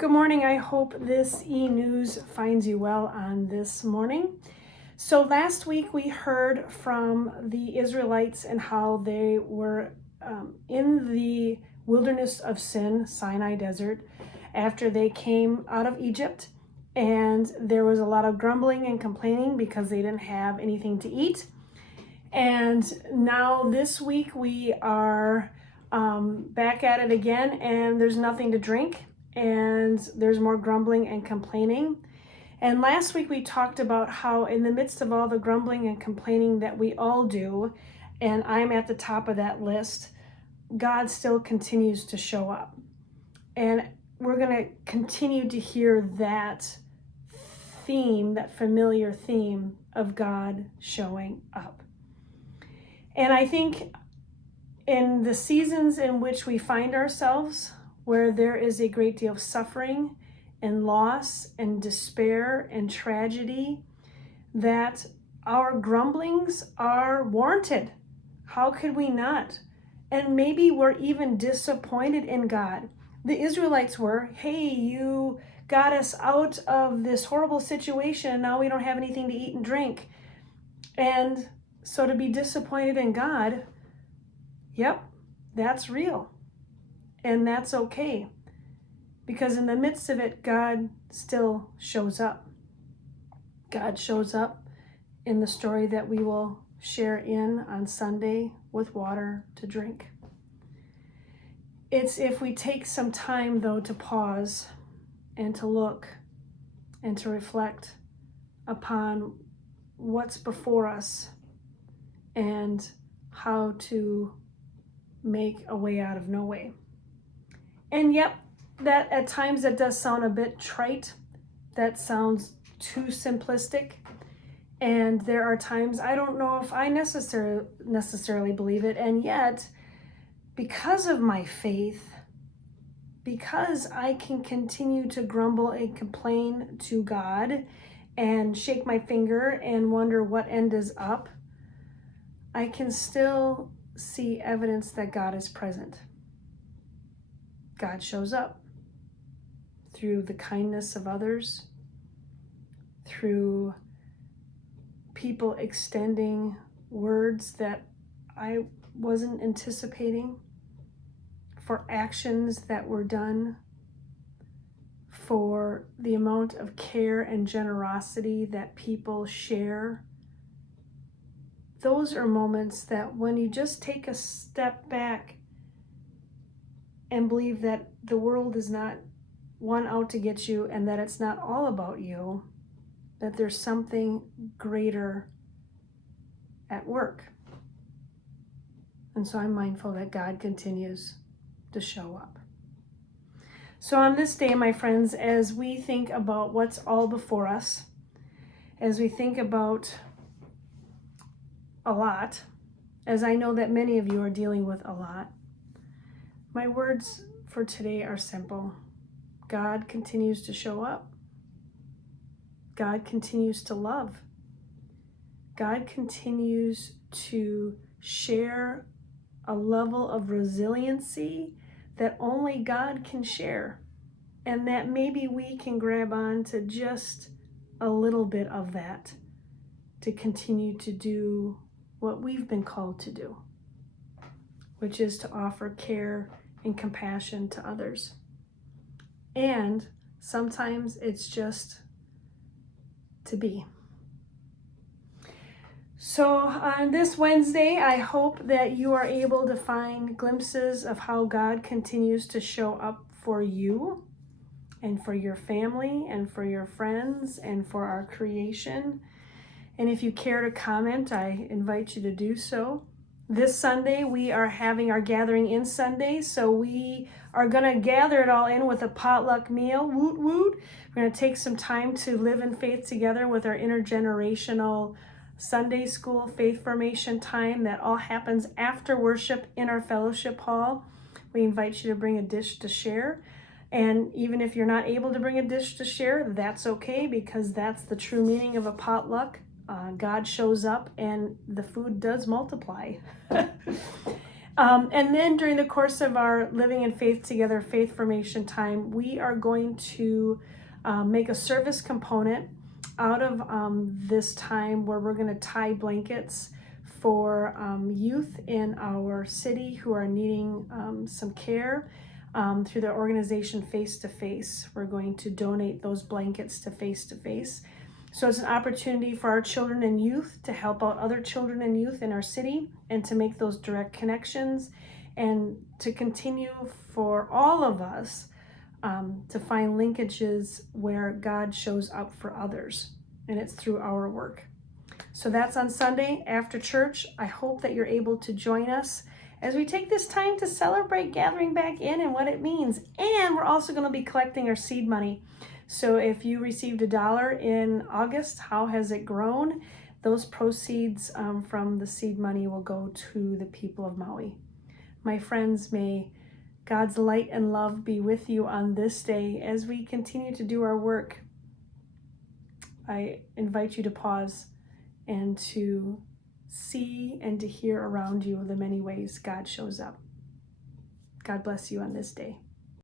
Good morning. I hope this e-news finds you well on this morning. So last week we heard from the Israelites and how they were in the wilderness of sin, Sinai Desert, after they came out of Egypt. And there was a lot of grumbling and complaining because they didn't have anything to eat. And now this week we are back at it again, and there's nothing to drink, and there's more grumbling and complaining. And last week we talked about how in the midst of all the grumbling and complaining that we all do, and I'm at the top of that list, God still continues to show up. And we're going to continue to hear that theme, that familiar theme of God showing up. And I think in the seasons in which we find ourselves, where there is a great deal of suffering and loss and despair and tragedy, that our grumblings are warranted. How could we not? And maybe we're even disappointed in God. The Israelites were, hey, you got us out of this horrible situation, and now we don't have anything to eat and drink. And so to be disappointed in God, yep, that's real. And that's okay. Because in the midst of it, God still shows up. God shows up in the story that we will share in on Sunday with water to drink. It's if we take some time, though, to pause and to look and to reflect upon what's before us and how to make a way out of no way. And yep, that at times that does sound a bit trite. That sounds too simplistic. And there are times I don't know if I necessarily believe it. And yet, because of my faith, because I can continue to grumble and complain to God and shake my finger and wonder what end is up, I can still see evidence that God is present. God shows up through the kindness of others, through people extending words that I wasn't anticipating, for actions that were done, for the amount of care and generosity that people share. Those are moments that when you just take a step back and believe that the world is not one out to get you and that it's not all about you, that there's something greater at work. And so I'm mindful that God continues to show up. So on this day, my friends, as we think about what's all before us, as we think about a lot, as I know that many of you are dealing with a lot, my words for today are simple. God continues to show up. God continues to love. God continues to share a level of resiliency that only God can share, and that maybe we can grab on to just a little bit of that to continue to do what we've been called to do, which is to offer care and compassion to others. And sometimes it's just to be. So on this Wednesday, I hope that you are able to find glimpses of how God continues to show up for you and for your family and for your friends and for our creation. And if you care to comment, I invite you to do so. This Sunday, we are having our Gathering In Sunday, so we are going to gather it all in with a potluck meal. Woot woot. We're going to take some time to live in faith together with our intergenerational Sunday school faith formation time that all happens after worship in our fellowship hall. We invite you to bring a dish to share. And even if you're not able to bring a dish to share, that's okay, because that's the true meaning of a potluck. God shows up and the food does multiply. And then during the course of our Living in Faith Together faith formation time, we are going to make a service component out of this time where we're going to tie blankets for youth in our city who are needing some care through the organization Face to Face. We're going to donate those blankets to Face to Face. So it's an opportunity for our children and youth to help out other children and youth in our city and to make those direct connections and to continue for all of us to find linkages where God shows up for others, and it's through our work. So that's on Sunday after church. I hope that you're able to join us as we take this time to celebrate gathering back in and what it means. And we're also going to be collecting our seed money. So if you received $1 in August, how has it grown? Those proceeds from the seed money will go to the people of Maui. My friends, may God's light and love be with you on this day as we continue to do our work. I invite you to pause and to see and to hear around you the many ways God shows up. God bless you on this day.